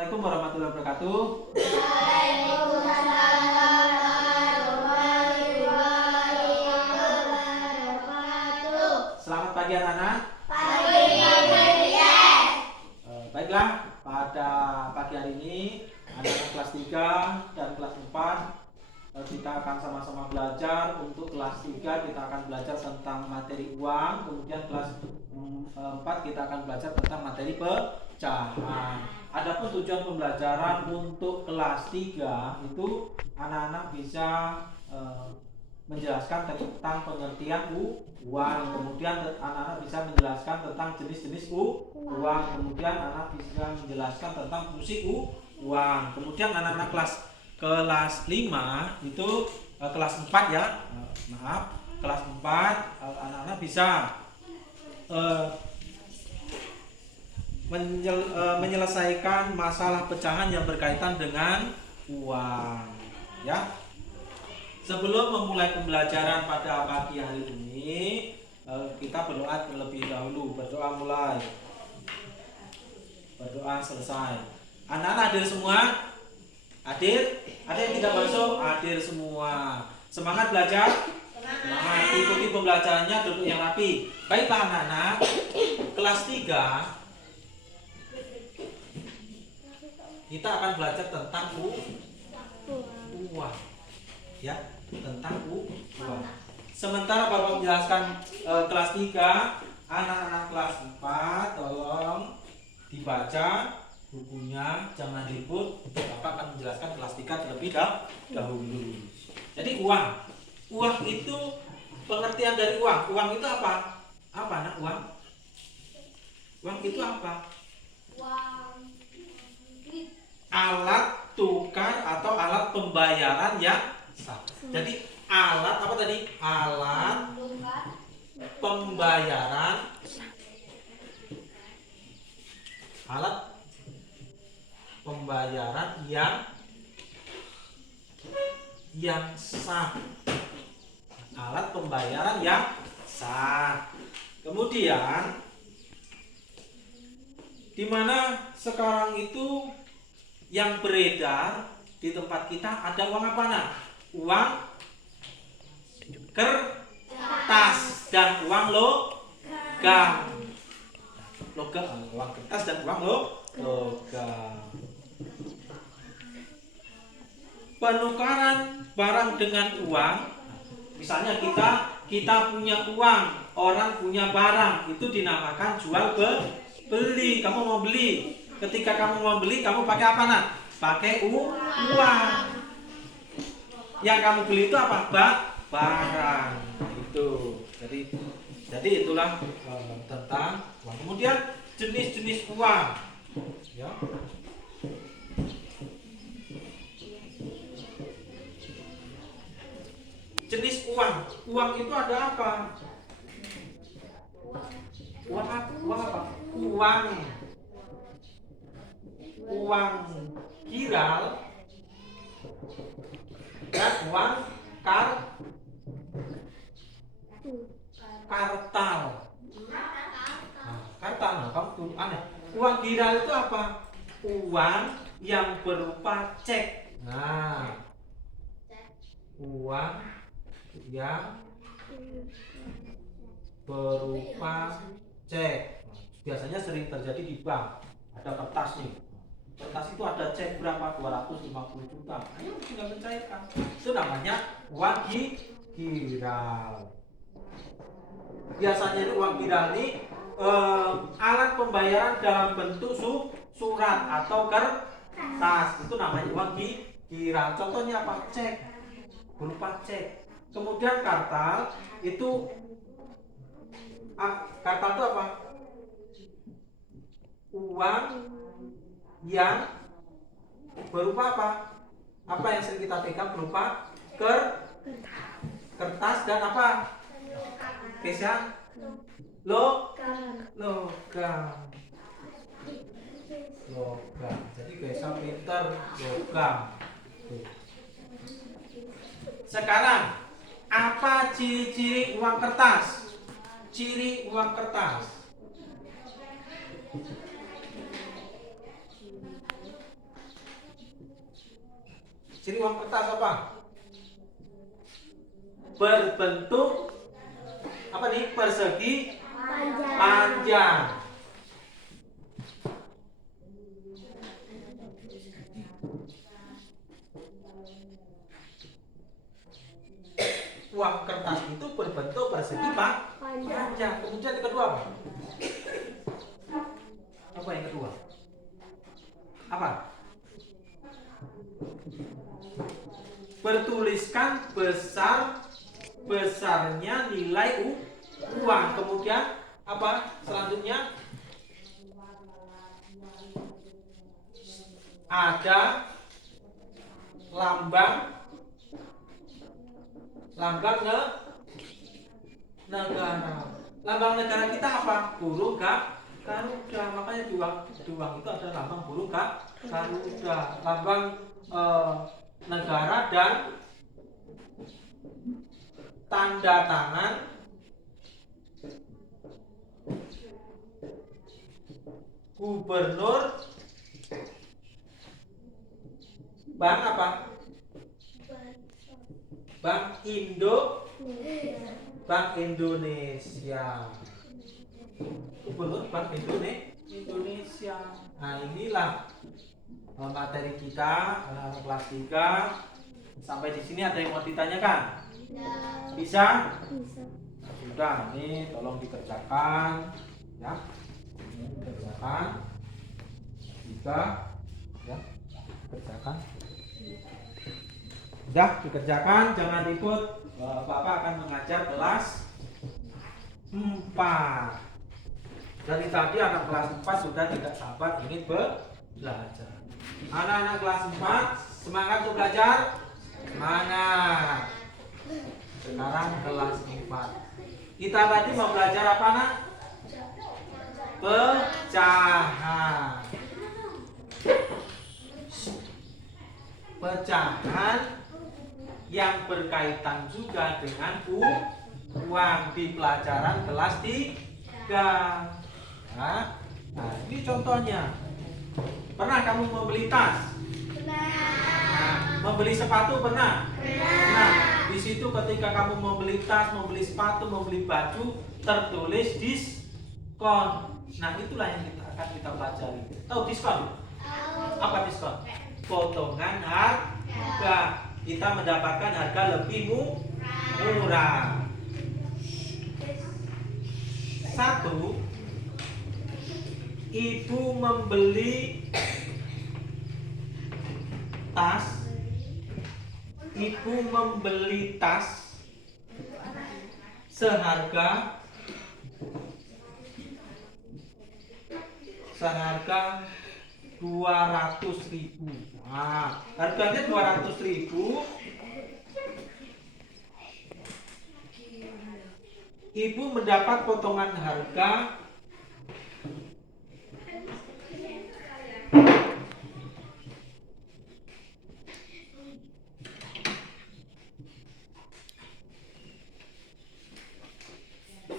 Assalamualaikum warahmatullahi wabarakatuh. Waalaikumsalam warahmatullahi wabarakatuh. Selamat pagi anak-anak. Pagi. Baiklah, pada pagi hari ini anak-anak kelas 3 dan kelas 4 kita akan sama-sama belajar. Untuk kelas 3 kita akan belajar tentang materi uang. Kemudian kelas 4 kita akan belajar tentang materi pecahan. Adapun tujuan pembelajaran untuk kelas 3 itu anak-anak bisa menjelaskan tentang pengertian uang. Kemudian anak-anak bisa menjelaskan tentang jenis-jenis uang. Kemudian anak bisa menjelaskan tentang fungsi uang. Kemudian anak-anak kelas 5 itu kelas 4 ya. Kelas 4 anak-anak bisa menyelesaikan masalah pecahan yang berkaitan dengan uang ya. Sebelum memulai pembelajaran pada pagi hari ini, kita berdoa terlebih dahulu. Berdoa mulai, berdoa selesai. Anak-anak hadir semua? Hadir? Ada yang tidak masuk? Hadir semua. Semangat belajar? Semangat. Ikuti pembelajarannya, duduk yang rapi. Baiklah anak-anak, kelas 3 kita akan belajar tentang uang ya, tentang uang. Sementara Bapak menjelaskan kelas 3, anak-anak kelas 4 tolong dibaca bukunya, jangan ribut. Bapak akan menjelaskan kelas 3 terlebih dahulu. Jadi uang itu pengertian dari uang. Uang itu apa? Apa anak uang? Uang itu apa? Alat tukar atau alat pembayaran yang sah. Jadi alat apa tadi? Alat pembayaran, alat pembayaran yang sah. Alat pembayaran yang sah. Kemudian di mana sekarang itu yang beredar di tempat kita ada uang apa nak? Uang kertas dan uang logam. Uang kertas dan uang logam. Penukaran barang dengan uang, misalnya kita punya uang, orang punya barang, itu dinamakan jual beli. Kamu mau beli, ketika kamu mau beli, kamu pakai apa nak? Pakai uang. Yang kamu beli itu apa? Barang. Itu. Jadi itulah tentang uang. Kemudian jenis-jenis uang. Ya. Jenis uang. Uang itu ada apa? Uang apa? Uang giral dan uang kartal. Kartal, kamu tuh aneh. Uang giral itu apa? Uang yang berupa cek. Nah, uang yang berupa cek. Biasanya sering terjadi di bank. Ada kertas nih. Kertas itu ada cek berapa? 250 juta. Ayo tinggal mencairkan. Itu namanya uang giral. Biasanya ini uang giral ini alat pembayaran dalam bentuk surat atau kertas. Itu namanya uang giral. Contohnya apa? Cek. Berupa cek. Kemudian kartal itu apa? Uang yang berupa apa? Apa yang sering kita pegang berupa kertas dan apa? Kesya? Logam. Jadi Kesa pinter logam. Sekarang apa ciri-ciri uang kertas? Ciri uang kertas. Ciri uang kertas apa? Berbentuk apa nih? Persegi panjang. Uang kertas itu berbentuk persegi panjang. Kemudian yang kedua apa? Apa yang kedua? Apa? Bertuliskan besarnya nilai uang. Kemudian apa selanjutnya? Ada lambang negara. Lambang negara kita apa? Burung Garuda. Makanya di uang itu ada lambang burung Garuda. Lambang negara dan tanda tangan gubernur Bank apa? Bank Indonesia. Gubernur Bank Indonesia. Nah, inilah materi kita kelas 3. Sampai di sini ada yang mau ditanyakan? Bisa? Nah, sudah, ini tolong dikerjakan ya. Ini dikerjakan. 3 ya. Kerjakan. Sudah dikerjakan, jangan ribut. Bapak akan mengajar kelas 4. Dari tadi anak kelas 4 sudah tidak sabar ingin belajar. Anak-anak kelas 4 semangat untuk belajar? Semangat. Sekarang kelas 4. Kita tadi mau belajar apa, nak? Pecahan. Pecahan yang berkaitan juga dengan uang di pelajaran kelas 3. Nah, ini contohnya. Pernah kamu membeli tas? Nah, membeli sepatu pernah? Nah, di situ ketika kamu membeli tas, membeli sepatu, membeli baju, tertulis diskon. Nah, itulah yang akan kita pelajari. Tahu diskon? Apa diskon? Potongan harga. Kita mendapatkan harga lebih murah. 1. Ibu membeli tas. Ibu membeli tas seharga 200.000. Nah, harganya 200.000. Ibu mendapat potongan harga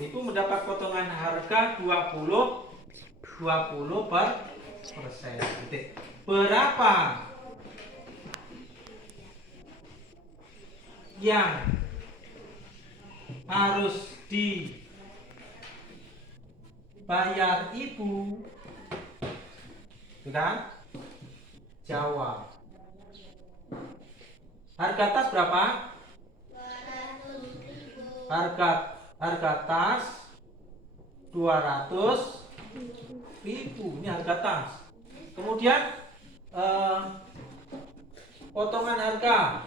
Ibu mendapat potongan harga 20%. Berapa yang harus dibayar ibu? Kan? Jawab. Harga tas berapa? 200.000. Harga tas 200.000. Ini harga tas. Kemudian potongan harga.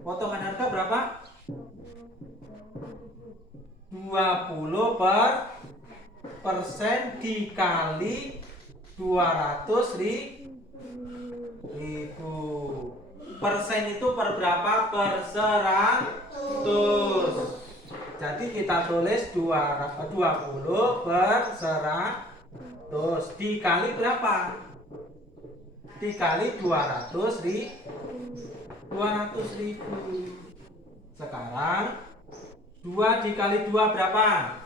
Potongan harga berapa? 20% dikali 200.000. Persen itu per berapa? Per 100. Jadi kita tulis 20 per 100 dikali berapa? Dikali 200.000. Sekarang 2 dikali 2 berapa?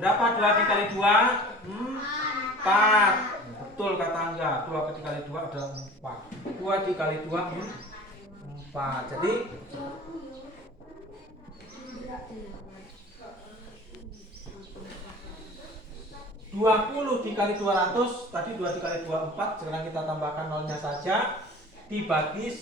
Berapa 2 dikali 2? 4. 4. Betul kata Angga. 2 dikali 2 adalah 4. 2 dikali 2 4. Jadi 20 dikali 200, tadi 2 dikali 2 4. Sekarang kita tambahkan nolnya saja, dibagi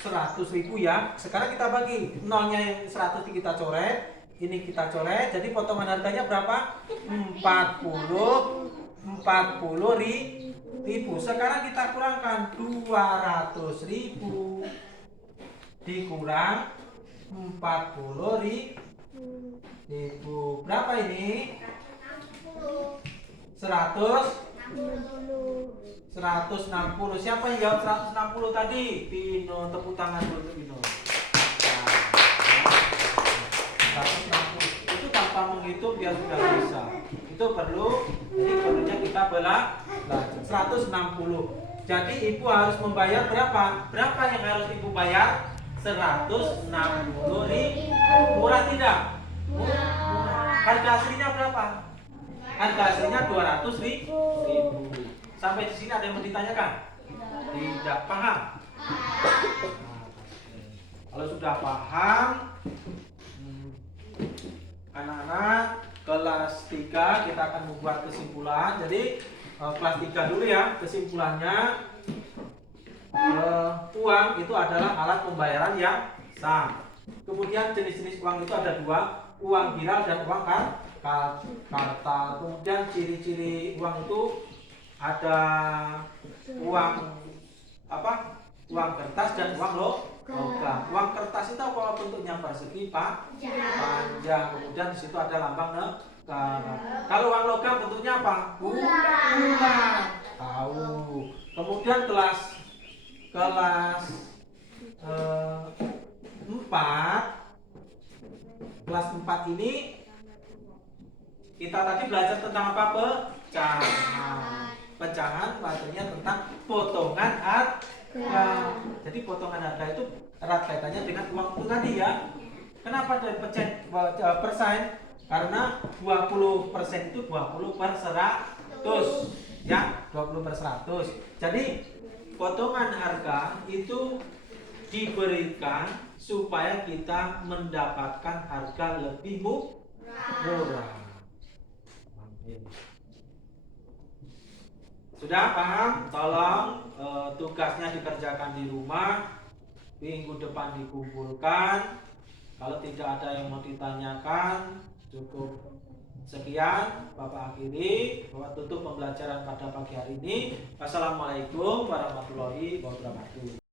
100.000 ya. Sekarang kita bagi nolnya yang 100 kita coret, ini kita coret. Jadi potongan harganya berapa? 40.000. Sekarang kita kurangkan 200.000 dikurang 40.000. Berapa ini? 160. Siapa yang jawab 160 tadi? Pino, tepuk tangan dulu untuk Pino. Nah, 160 itu tanpa menghitung dia sudah bisa. Itu perlunya kita belajar. 160. Jadi ibu harus membayar berapa? Berapa yang harus ibu bayar? 160.000. Murah tidak? Murah. Harga aslinya berapa? Harga aslinya 200.000. Sampai di sini ada yang mau ditanyakan? Tidak paham? Kalau sudah paham, anak-anak kelas 3 kita akan membuat kesimpulan. Jadi kelas 3 dulu ya, kesimpulannya uang itu adalah alat pembayaran yang sah. Kemudian jenis-jenis uang itu ada 2, uang viral dan uang kartal. Kemudian ciri-ciri uang itu ada uang uang kertas dan uang logam. Uang kertas itu apa bentuknya? Persegi, panjang. Kemudian di situ ada lambang negara. Kalau uang logam bentuknya apa? Bulan. Tahu. Kemudian kelas 4 ini kita tadi belajar tentang apa? Pecahan materinya tentang potongan harga. Jadi potongan harga itu erat kaitannya dengan uang itu tadi ya. Kenapa dari persen? Karena 20% itu 20/100 ya, 20/100. Jadi potongan harga itu diberikan supaya kita mendapatkan harga lebih murah. Sudah paham? Tolong tugasnya dikerjakan di rumah. Minggu depan dikumpulkan. Kalau tidak ada yang mau ditanyakan, cukup sekian. Bapak akhiri. Bapak tutup pembelajaran pada pagi hari ini. Wassalamualaikum warahmatullahi wabarakatuh.